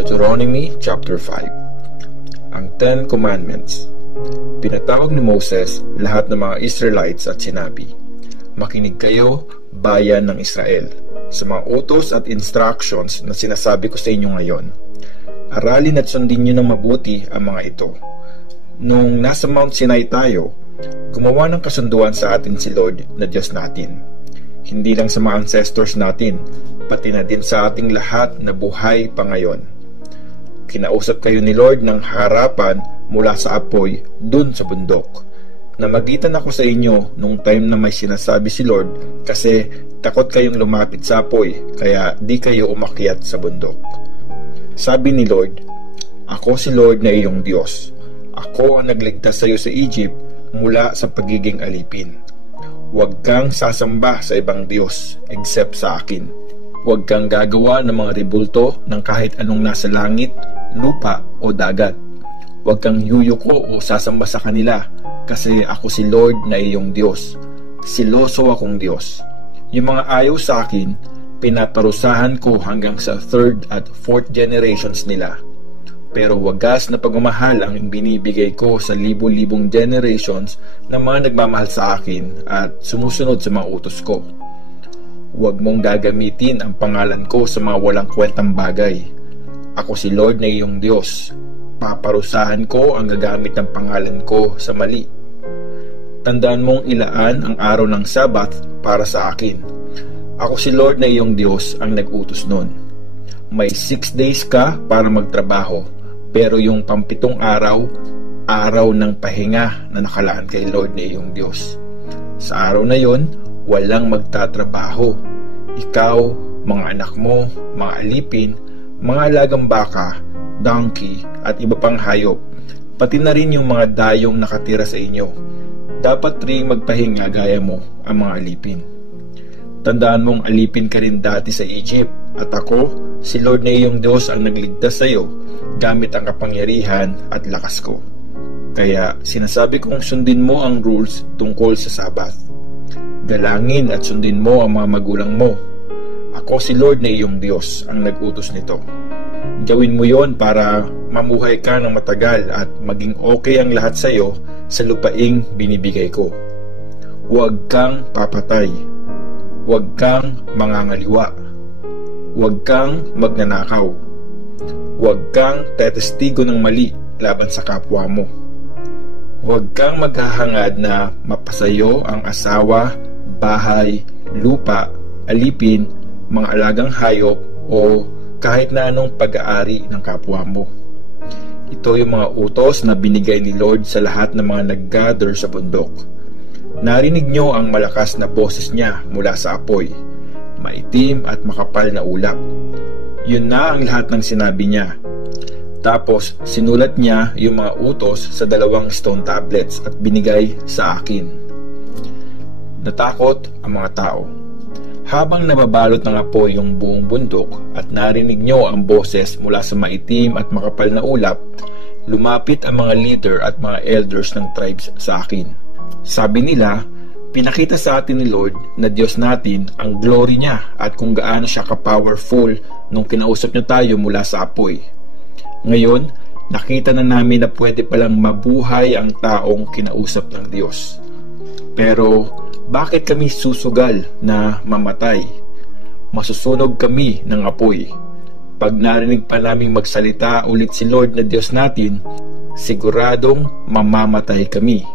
Deuteronomy chapter 5. Ang Ten Commandments. Pinatawag ni Moses lahat ng mga Israelites at sinabi, "Makinig kayo, bayan ng Israel, sa mga utos at instructions na sinasabi ko sa inyo ngayon. Aralin at sundin niyo ng mabuti ang mga ito. Nung nasa Mount Sinai tayo, gumawa ng kasunduan sa atin si Lord na Diyos natin. Hindi lang sa mga ancestors natin, pati na din sa ating lahat na buhay pa ngayon. Kinausap kayo ni Lord ng harapan mula sa apoy dun sa bundok. Namagitan ako sa inyo nung time na may sinasabi si Lord kasi takot kayong lumapit sa apoy kaya di kayo umakyat sa bundok. Sabi ni Lord, ako si Lord na iyong Diyos. Ako ang nagligtas sa iyo sa Egypt mula sa pagiging alipin. Huwag kang sasamba sa ibang Diyos except sa akin. Huwag kang gagawa ng mga ribulto ng kahit anong nasa langit, lupa o dagat. Huwag kang yuyuko o sasamba sa kanila kasi ako si Lord na iyong Diyos. Siloso akong Diyos. Yung mga ayaw sa akin, pinaparusahan ko hanggang sa 3rd at 4th generations nila. Pero wagas na pagmamahal ang binibigay ko sa libo-libong generations ng mga nagmamahal sa akin at sumusunod sa mga utos ko. Huwag mong gagamitin ang pangalan ko sa mga walang kwentang bagay. Ako si Lord na iyong Diyos. Paparusahan ko ang gagamit ng pangalan ko sa mali. Tandaan mong ilaan ang araw ng Sabat para sa akin. Ako si Lord na iyong Diyos ang nag-utos nun. May 6 days ka para magtrabaho, pero yung pampitong araw, araw ng pahinga na nakalaan kay Lord na iyong Diyos. Sa araw na yon, walang magtatrabaho. Ikaw, mga anak mo, mga alipin, mga alagang baka, donkey, at iba pang hayop, pati na rin yung mga dayong nakatira sa inyo. Dapat ring magpahinga gaya mo ang mga alipin. Tandaan mong alipin ka rin dati sa Egypt, at ako, si Lord na iyong Diyos ang nagligtas sa iyo gamit ang kapangyarihan at lakas ko. Kaya sinasabi kong sundin mo ang rules tungkol sa Sabat. Galangin at sundin mo ang mga magulang mo. Ako si Lord na iyong Diyos ang nag-utos nito. Gawin mo yon para mamuhay ka ng matagal at maging okay ang lahat sa iyo sa lupaing binibigay ko. Huwag kang papatay. Huwag kang mangangaliwa. Huwag kang magnanakaw. Huwag kang tetestigo ng mali laban sa kapwa mo. Huwag kang maghahangad na mapasayo ang asawa, bahay, lupa, alipin, mga alagang hayop o kahit na anong pag-aari ng kapwa mo. Ito yung mga utos na binigay ni Lord sa lahat ng mga nag-gather sa bundok. Narinig nyo ang malakas na boses niya mula sa apoy, maitim at makapal na ulap. Yun na ang lahat ng sinabi niya. Tapos sinulat niya yung mga utos sa 2 stone tablets at binigay sa akin. Natakot ang mga tao. Habang nababalot ng apoy yung buong bundok at narinig nyo ang boses mula sa maitim at makapal na ulap, lumapit ang mga leader at mga elders ng tribes sa akin. Sabi nila, pinakita sa atin ni Lord na Diyos natin ang glory niya at kung gaano siya ka-powerful nung kinausap niya tayo mula sa apoy. Ngayon, nakita na namin na pwede palang mabuhay ang taong kinausap ng Diyos. Pero, bakit kami susugal na mamatay? Masusunog kami ng apoy. Pag narinig pa naming magsalita ulit si Lord na Diyos natin, siguradong mamamatay kami.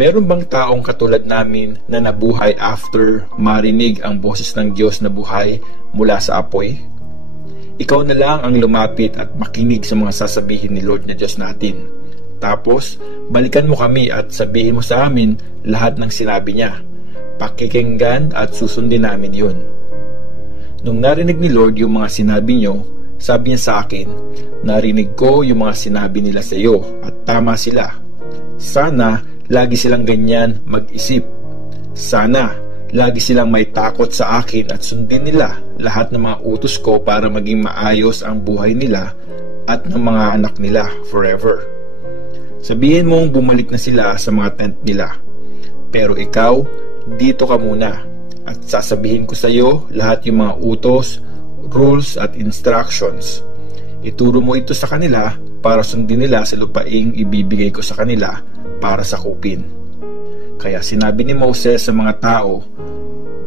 Meron bang taong katulad namin na nabuhay after marinig ang boses ng Diyos na buhay mula sa apoy? Ikaw na lang ang lumapit at makinig sa mga sasabihin ni Lord na Diyos natin. Tapos, balikan mo kami at sabihin mo sa amin lahat ng sinabi niya. Pakikinggan at susundin namin yun. Nung narinig ni Lord yung mga sinabi nyo, sabi niya sa akin, narinig ko yung mga sinabi nila sa iyo at tama sila. Sana lagi silang ganyan mag-isip. Sana lagi silang may takot sa akin at sundin nila lahat ng mga utos ko para maging maayos ang buhay nila at ng mga anak nila forever. Sabihin mong bumalik na sila sa mga tent nila. Pero ikaw, dito ka muna at sasabihin ko sa iyo lahat yung mga utos, rules at instructions. Ituro mo ito sa kanila para sundin nila sa lupaing ibibigay ko sa kanila para sakupin. Kaya sinabi ni Moses sa mga tao,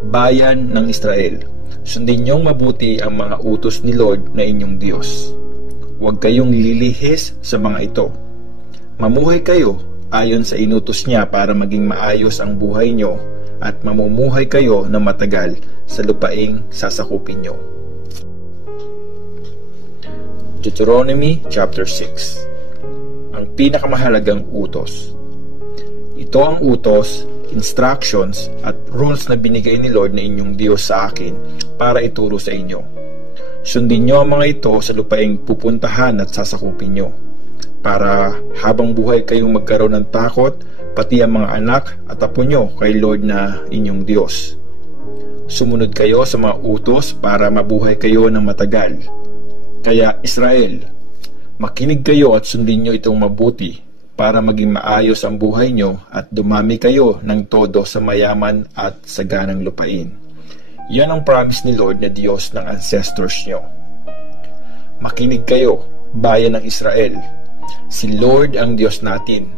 bayan ng Israel, sundin niyong mabuti ang mga utos ni Lord na inyong Diyos. Huwag kayong lilihis sa mga ito. Mamuhay kayo ayon sa inutos niya para maging maayos ang buhay niyo at mamumuhay kayo na matagal sa lupaing sasakupin niyo. Deuteronomy chapter 6. Ang pinakamahalagang utos. Ito ang utos, instructions at rules na binigay ni Lord na inyong Diyos sa akin para ituro sa inyo. Sundin niyo ang mga ito sa lupaing pupuntahan at sasakupin niyo, para habang buhay kayong magkaroon ng takot, pati ang mga anak at apo nyo kay Lord na inyong Diyos. Sumunod kayo sa mga utos para mabuhay kayo ng matagal. Kaya Israel, makinig kayo at sundin nyo itong mabuti para maging maayos ang buhay nyo at dumami kayo ng todo sa mayaman at saganang lupain. Yan ang promise ni Lord na Diyos ng ancestors nyo. Makinig kayo, bayan ng Israel. Si Lord ang Diyos natin.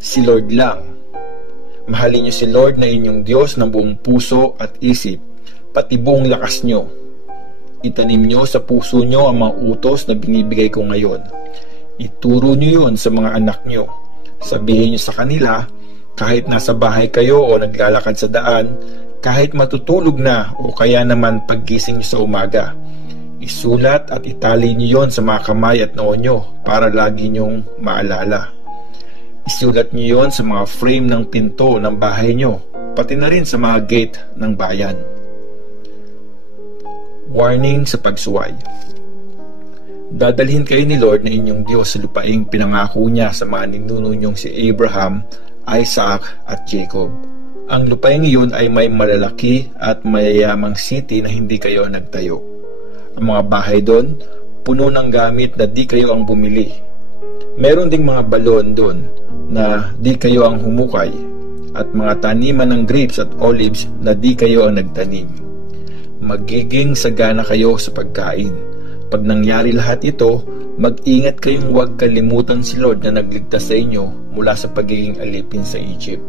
Si Lord lang. Mahalin niyo si Lord na inyong Diyos ng buong puso at isip, pati buong lakas niyo. Itanim niyo sa puso niyo ang mga utos na binibigay ko ngayon. Ituro niyo yun sa mga anak niyo. Sabihin niyo sa kanila, kahit nasa bahay kayo o naglalakad sa daan, kahit matutulog na o kaya naman paggising niyo sa umaga. Isulat at itali niyo yon sa mga kamay at noo niyo para lagi niyong maalala. Isulat niyo yon sa mga frame ng pinto ng bahay niyo, pati na rin sa mga gate ng bayan. Warning sa pagsuway. Dadalhin kayo ni Lord na inyong Diyos sa lupaing pinangako niya sa mga ninuno niyong si Abraham, Isaac at Jacob. Ang lupaing iyon ay may malalaki at mayayamang city na hindi kayo nagtayo. Ang mga bahay doon, puno ng gamit na di kayo ang bumili. Meron ding mga balon doon na di kayo ang humukay, at mga taniman ng grapes at olives na di kayo ang nagtanim. Magiging sagana kayo sa pagkain. Pag nangyari lahat ito, mag-ingat kayong huwag kalimutan si Lord na nagligtas sa inyo mula sa pagiging alipin sa Egypt.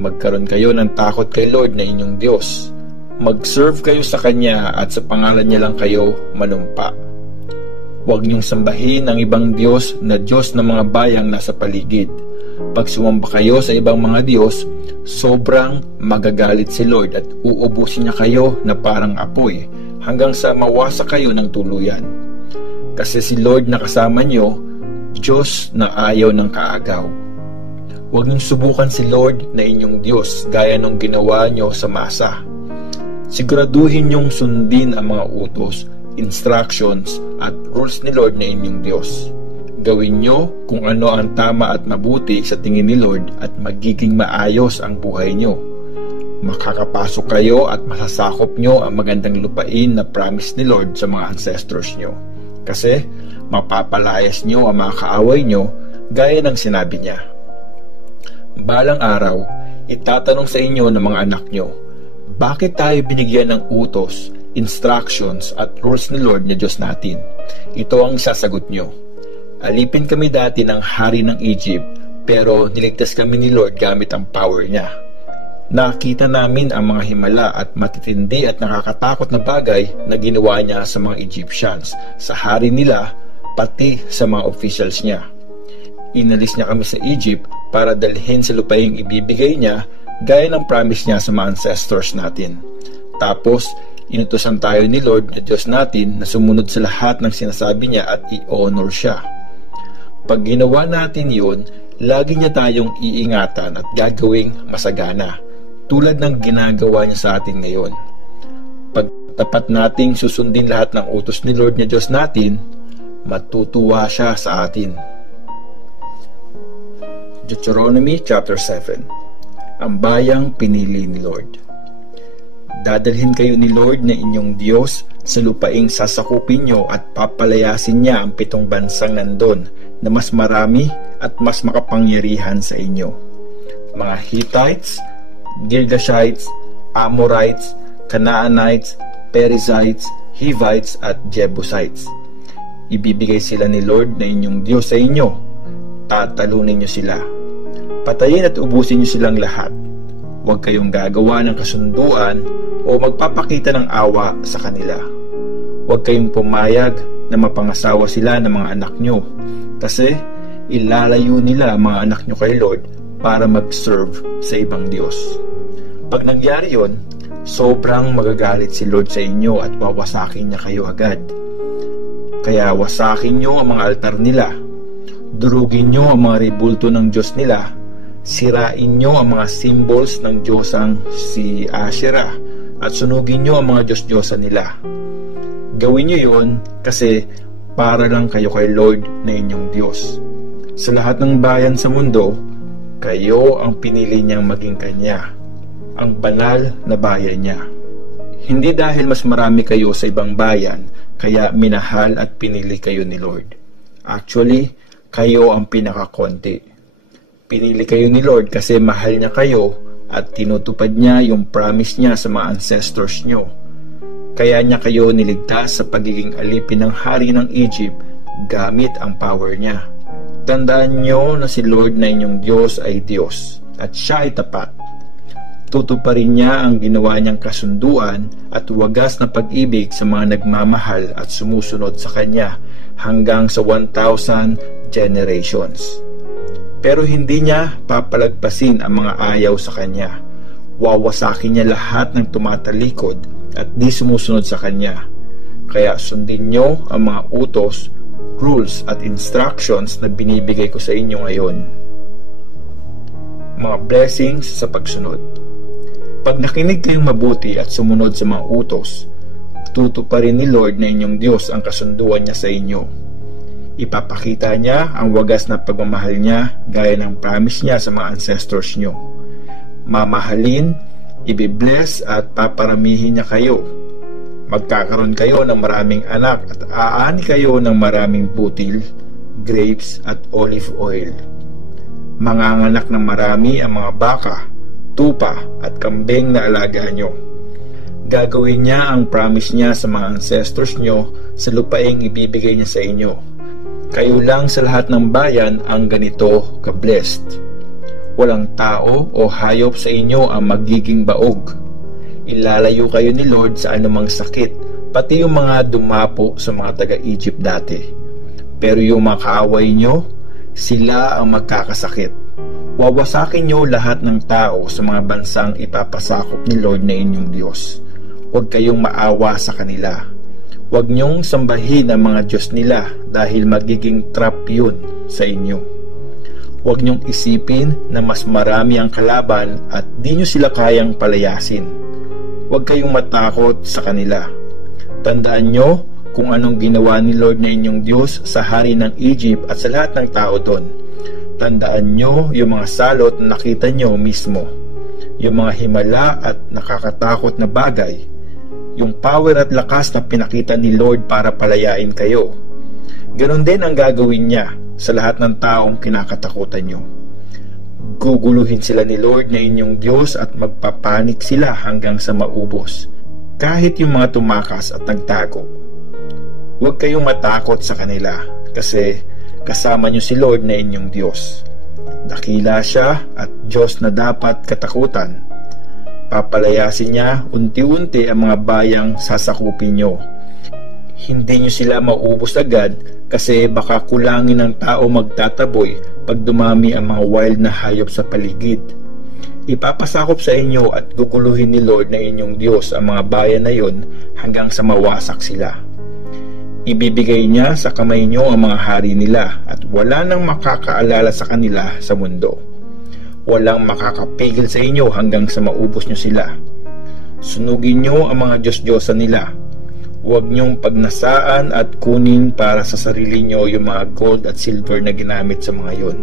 Magkaroon kayo ng takot kay Lord na inyong Diyos. Mag-serve kayo sa Kanya at sa pangalan niya lang kayo manumpa. Huwag niyong sambahin ang ibang Diyos na Diyos ng mga bayang nasa paligid. Pag sumamba kayo sa ibang mga Diyos, sobrang magagalit si Lord at uubusin niya kayo na parang apoy hanggang sa mawasak kayo ng tuluyan. Kasi si Lord na kasama niyo, Diyos na ayaw ng kaagaw. Huwag niyong subukan si Lord na inyong Diyos gaya ng ginawa niyo sa Masa. Siguraduhin niyong sundin ang mga utos, instructions at rules ni Lord na inyong Diyos. Gawin niyo kung ano ang tama at mabuti sa tingin ni Lord at magiging maayos ang buhay niyo. Makakapasok kayo at masasakop niyo ang magandang lupain na promise ni Lord sa mga ancestors niyo. Kasi mapapalayas niyo ang mga kaaway niyo gaya ng sinabi niya. Balang araw, itatanong sa inyo ng mga anak niyo, bakit tayo binigyan ng utos, instructions at rules ni Lord na Diyos natin? Ito ang sasagot niyo. Alipin kami dati ng hari ng Egypt, pero niligtas kami ni Lord gamit ang power niya. Nakita namin ang mga himala at matitindi at nakakatakot na bagay na ginawa niya sa mga Egyptians, sa hari nila, pati sa mga officials niya. Inalis niya kami sa Egypt para dalhin sa lupaing ibibigay niya gaya ng promise niya sa mga ancestors natin. Tapos, inutusan tayo ni Lord na Diyos natin na sumunod sa lahat ng sinasabi niya at i-honor siya. Pag ginawa natin yun, lagi niya tayong iingatan at gagawing masagana, tulad ng ginagawa niya sa atin ngayon. Pag tapat nating susundin lahat ng utos ni Lord na Diyos natin, matutuwa siya sa atin. Deuteronomy chapter 7. Ang bayang pinili ni Lord. Dadalhin kayo ni Lord na inyong Diyos sa lupaing sasakupin nyo at papalayasin niya ang 7 bansang nandun na mas marami at mas makapangyarihan sa inyo. Mga Hittites, Girgashites, Amorites, Canaanites, Perizzites, Hivites at Jebusites. ibibigay sila ni Lord na inyong Diyos sa inyo. Tatalunin niyo sila. Patayin at ubusin niyo silang lahat. Huwag kayong gagawa ng kasunduan o magpapakita ng awa sa kanila. Huwag kayong pumayag na mapangasawa sila ng mga anak nyo, kasi ilalayo nila ang mga anak nyo kay Lord para mag-serve sa ibang Diyos. Pag nangyari yon, sobrang magagalit si Lord sa inyo at wawasakin niya kayo agad. Kaya wasakin nyo ang mga altar nila, durugin nyo ang mga rebulto ng Diyos nila, sirain nyo ang mga symbols ng Diyosang si Asherah, at sunugin nyo ang mga Diyos-Diyosa nila. Gawin nyo yun kasi para lang kayo kay Lord na inyong Diyos. Sa lahat ng bayan sa mundo, kayo ang pinili niyang maging Kanya, ang banal na bayan niya. Hindi dahil mas marami kayo sa ibang bayan, kaya minahal at pinili kayo ni Lord. Actually, kayo ang pinakakonti. Pinili kayo ni Lord kasi mahal niya kayo at tinutupad niya yung promise niya sa mga ancestors niyo. Kaya niya kayo niligtas sa pagiging alipin ng hari ng Egypt gamit ang power niya. Tandaan niyo na si Lord na inyong Diyos ay Diyos at siya ay tapat. Tutuparin niya ang ginawa niyang kasunduan at wagas na pag-ibig sa mga nagmamahal at sumusunod sa Kanya hanggang sa 1,000 generations. Pero hindi niya papalagpasin ang mga ayaw sa Kanya. Wawasakin niya lahat ng tumatalikod at di sumusunod sa Kanya. Kaya sundin niyo ang mga utos, rules at instructions na binibigay ko sa inyo ngayon. Mga blessings sa pagsunod. Pag nakinig kayong mabuti at sumunod sa mga utos, tutuparin ni Lord na inyong Diyos ang kasunduan niya sa inyo. Ipapakita niya ang wagas na pagmamahal niya gaya ng promise niya sa mga ancestors niyo. Mamahalin, ibibless at paparamihin niya kayo. Magkakaroon kayo ng maraming anak at aani kayo ng maraming butil, grapes at olive oil. Manganganak ng marami ang mga baka, tupa at kambing na alaga nyo. Gagawin niya ang promise niya sa mga ancestors nyo sa lupaing ibibigay niya sa inyo. Kayo lang sa lahat ng bayan ang ganito ka-blessed. Walang tao o hayop sa inyo ang magiging baog. Ilalayo kayo ni Lord sa anumang sakit, pati yung mga dumapo sa mga taga-Egypt dati. Pero yung mga kaaway nyo, sila ang magkakasakit. Wawasakin nyo lahat ng tao sa mga bansang ipapasakop ni Lord na inyong Diyos. Huwag kayong maawa sa kanila. Huwag nyong sambahin ang mga Diyos nila dahil magiging trap yun sa inyo. Huwag niyong isipin na mas marami ang kalaban at di nyo sila kayang palayasin. Huwag kayong matakot sa kanila. Tandaan nyo kung anong ginawa ni Lord na inyong Diyos sa hari ng Egypt at sa lahat ng tao doon. Tandaan nyo yung mga salot na nakita nyo mismo. Yung mga himala at nakakatakot na bagay. Yung power at lakas na pinakita ni Lord para palayain kayo. Ganon din ang gagawin niya sa lahat ng taong kinakatakutan nyo. Guguluhin sila ni Lord na inyong Diyos at magpapanik sila hanggang sa maubos, kahit yung mga tumakas at nagtago. Huwag kayong matakot sa kanila kasi kasama nyo si Lord na inyong Diyos. Dakila siya at Diyos na dapat katakutan. Papalayasin niya unti-unti ang mga bayang sasakupin nyo. Hindi nyo sila maubos agad kasi baka kulangin ng tao magtataboy pag dumami ang mga wild na hayop sa paligid. Ipapasakop sa inyo at guguluhin ni Lord na inyong Diyos ang mga bayan na yon hanggang sa mawasak sila. Ibibigay niya sa kamay nyo ang mga hari nila at wala nang makakaalala sa kanila sa mundo. Walang makakapigil sa inyo hanggang sa maubos nyo sila. Sunugin nyo ang mga Diyos-Diyosa nila. Huwag niyong pagnasaan at kunin para sa sarili niyo yung mga gold at silver na ginamit sa mga yon.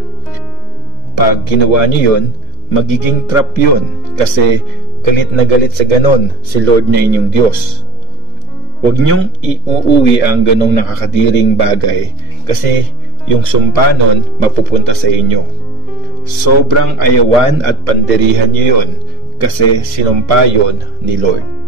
Pag ginawa niyo yon, magiging trap yon kasi galit na galit sa ganon si Lord na inyong Diyos. Huwag niyong iuuwi ang ganong nakakadiring bagay kasi yung sumpa nun mapupunta sa inyo. Sobrang ayawan at pandirihan niyo yon kasi sinumpa yon ni Lord.